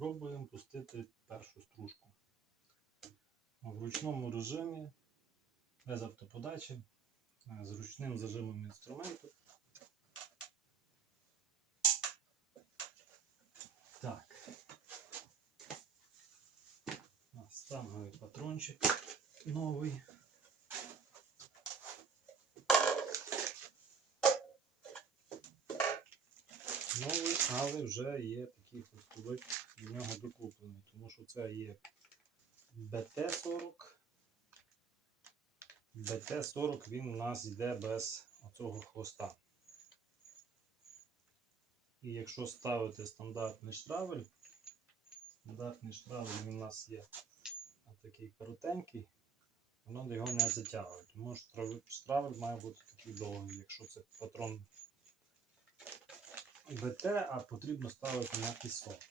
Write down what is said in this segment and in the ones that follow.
Пробуємо пустити першу стружку. В ручному режимі, без автоподачі, е, з ручним зажимом інструменту. Так. У нас Станговий патрончик новий. Новий, але вже є такий хвостовик до нього докуплений, тому що це є БТ-40. БТ-40 він у нас йде без оцього хвоста. І якщо ставити стандартний штравель, стандартний штравель він у нас є такий коротенький, воно його не затягує. Тому що штравель має бути такий довгий, якщо це патрон БТ, а потрібно ставити на ISO.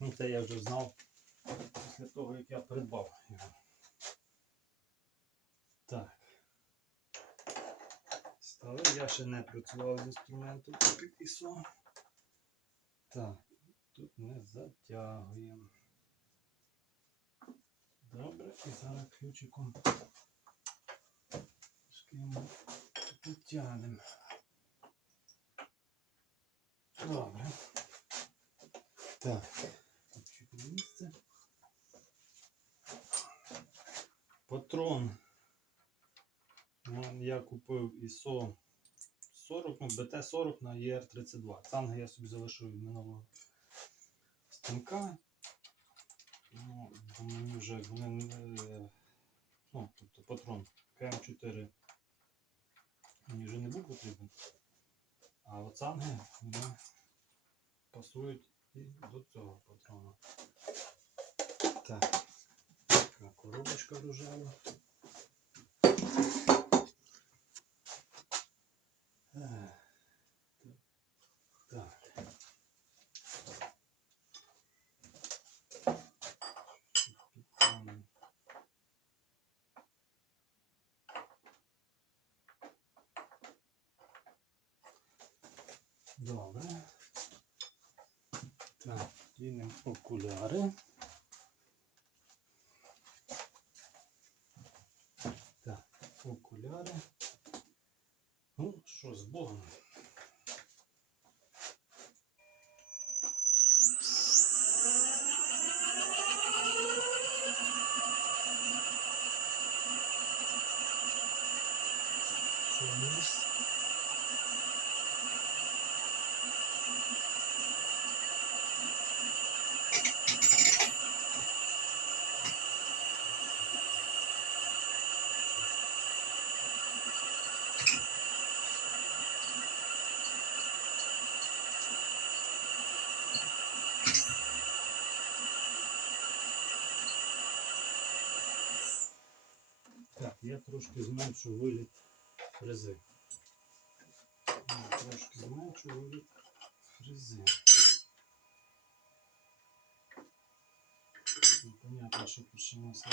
Ну, це я вже знав після того, як я придбав його. Так. Ставив. Я ще не працював з інструментом під ISO. Так, тут не затягуємо. Добре, і зараз ключиком підтягнемо. Добре. Так, місце. Патрон. Я купив ISO 40, ну, BT40 на ER32. Цанги я собі залишив від минулого станка. Ну, мені вже вони не- ну, тобто патрон КМ4 мені вже не був потрібен. А от цанги вони пасують і до цього патрона. Так, така коробочка рожева. Ех, Так. Підтягнемо. Добре. Так, дінемо окуляри. Так, окуляри. Ну, що з Богом? Що у нас? Так, я трошки зменшу виліт фрези. Я трошки зменшу виліт фрези. Непонятно, що починався.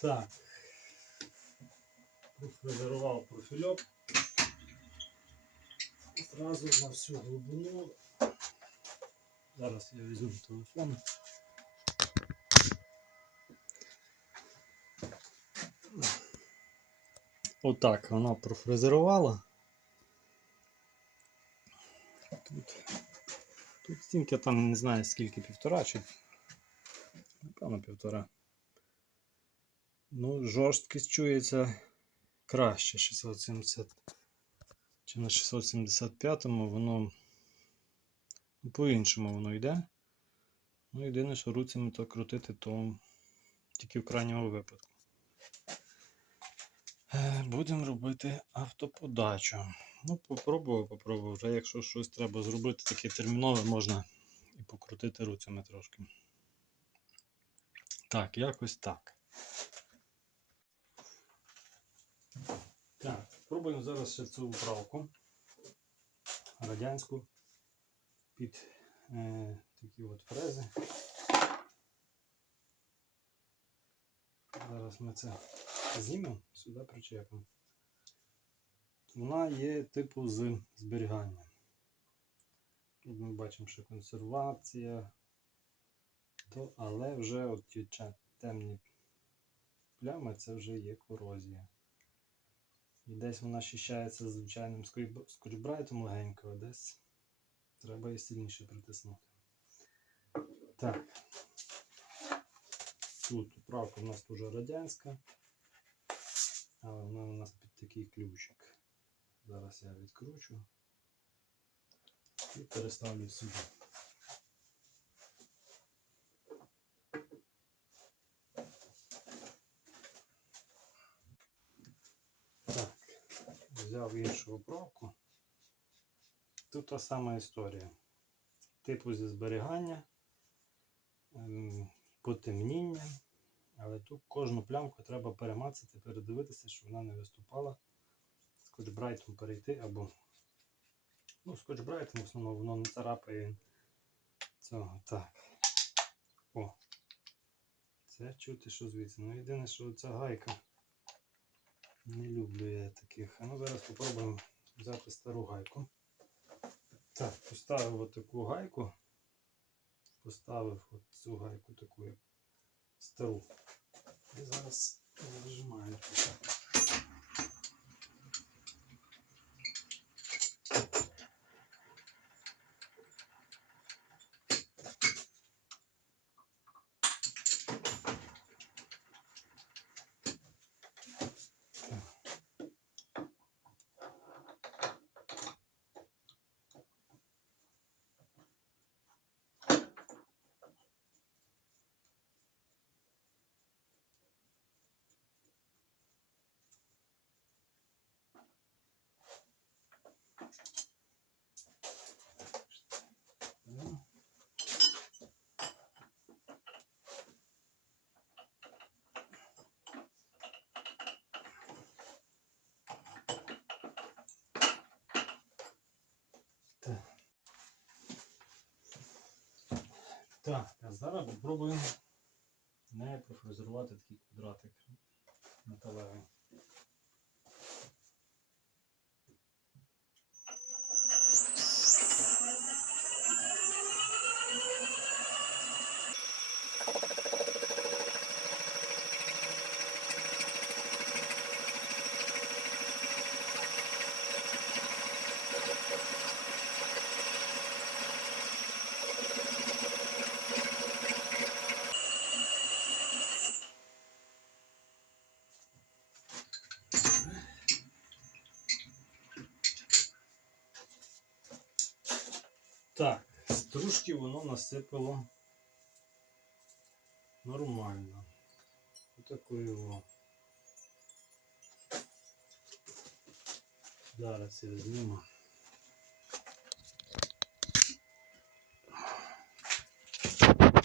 Так. Профрезерував профільок. Зразу на всю глибину. Зараз я візьму телефон. Отак вона профрезерувала. Тут, тут стінки там не знаю скільки півтора чи. Напевно, півтора. Ну, жорсткість чується краще 670. Чи на 675-му воно ну, по-іншому воно йде. Ну, єдине, що руцями то крутити, то тільки в крайньому випадку. Е, Будемо робити автоподачу. Ну, попробую, попробую. Вже якщо щось треба зробити, таке термінове, можна і покрутити руцями трошки. Так, якось так. Так, спробуємо зараз ще цю управку радянську під е, такі от фрези. Зараз ми це знімемо, сюди причепимо. Вона є типу з зберігання. Тут ми бачимо, що консервація, то, але вже от ті темні плями це вже є корозія. І десь вона щищається звичайним скрібрайтом легенько, а десь треба її сильніше притиснути. Так. Тут управка у нас дуже радянська, але вона у нас під такий ключик. Зараз я відкручу і переставлю сюди. Так, взяв іншу управку. Тут та сама історія. Типу зі зберігання, ем, потемніння. Але тут кожну плямку треба перемацати, передивитися, щоб вона не виступала. Скотчбрайтом перейти або. Ну, скотчбрайтом в основному воно не царапає цього. Так. О. Це чути, що звідси. Ну єдине, що ця гайка. Не люблю я таких. А ну зараз спробуємо взяти стару гайку. Так, поставив отаку таку гайку. Поставив от цю гайку таку стару. І зараз нажимаю. Так, а зараз попробуємо не профрезерувати такий квадратик металевий. Стружки воно насипало нормально. Отакої його. Зараз я зніму.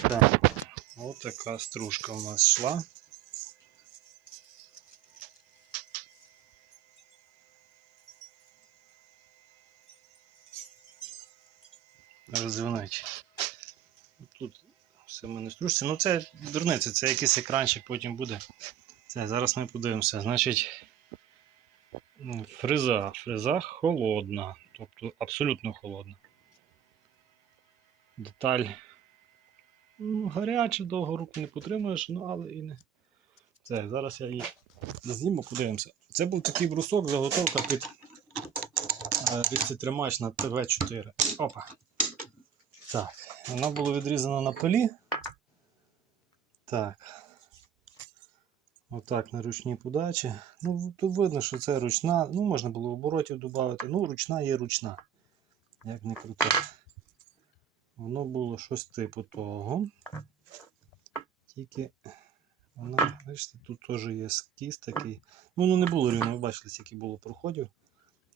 Так, от така стружка у нас йшла. Розвинуть. Тут все в мене стружці. Ну це дурниця, це якийсь екранчик потім буде. Це зараз ми подивимося. Значить, фреза. Фреза холодна. Тобто абсолютно холодна. Деталь. Ну, гаряча, довго руку не потримаєш, ну але і не. Це, зараз я її зніму, подивимося. Це був такий брусок, заготовка під е, відцетримач на ТВ4. Опа. Так, воно було відрізано на полі. Так. Отак на ручній подачі. Ну, тут видно, що це ручна. Ну, можна було оборотів додати. Ну, ручна є ручна. Як не круто. Воно було щось типу того. Тільки вона, бачите, тут теж є скіс такий. Ну, воно не було рівно, ви бачили, скільки було проходів.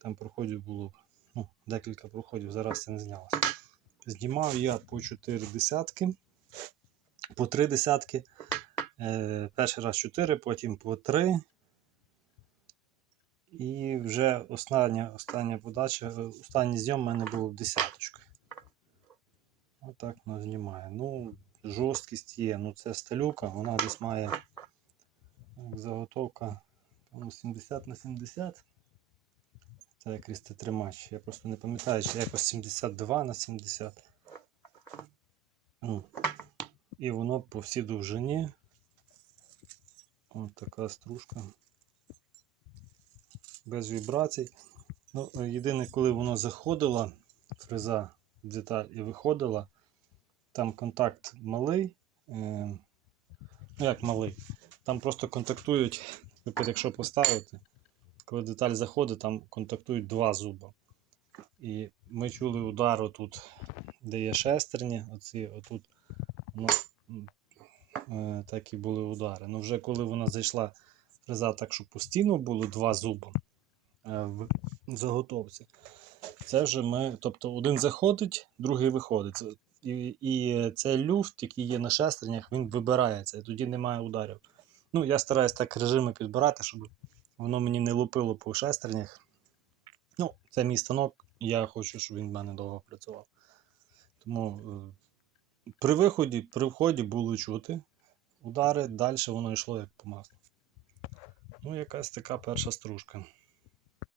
Там проходів було ну, декілька проходів, зараз це не знялося. Знімав я по 4 десятки, по 3 десятки. Е, перший раз 4, потім по 3. І вже остання, остання подача, е, останній зйом в мене був десяточкою. Отак воно знімає. Ну, жорсткість є. Ну, це сталюка, вона десь має заготовка по-моєму, 70 на 70. Це якийсь тримач. Я просто не пам'ятаю, чи якось 72 на 70. Ну, і воно по всій довжині. Ось така стружка. Без вібрацій. Ну, єдине, коли воно заходило, фреза деталь і виходила, там контакт малий. Е, ну як малий. Там просто контактують, якщо поставити, коли деталь заходить, там контактують два зуба. І ми чули удар отут, де є шестерні, оці отут, ну, е, такі були удари. Ну вже коли вона зайшла фреза так, що постійно було два зуба е, в заготовці. Це вже ми, тобто один заходить, другий виходить. І, і цей люфт, який є на шестернях, він вибирається, і тоді немає ударів. Ну, я стараюсь так режими підбирати, щоб воно мені не лупило по шестернях. Ну, це мій станок, я хочу, щоб він в мене довго працював. Тому е, при виході, при вході було чути удари, далі воно йшло як по маслу. Ну, якась така перша стружка.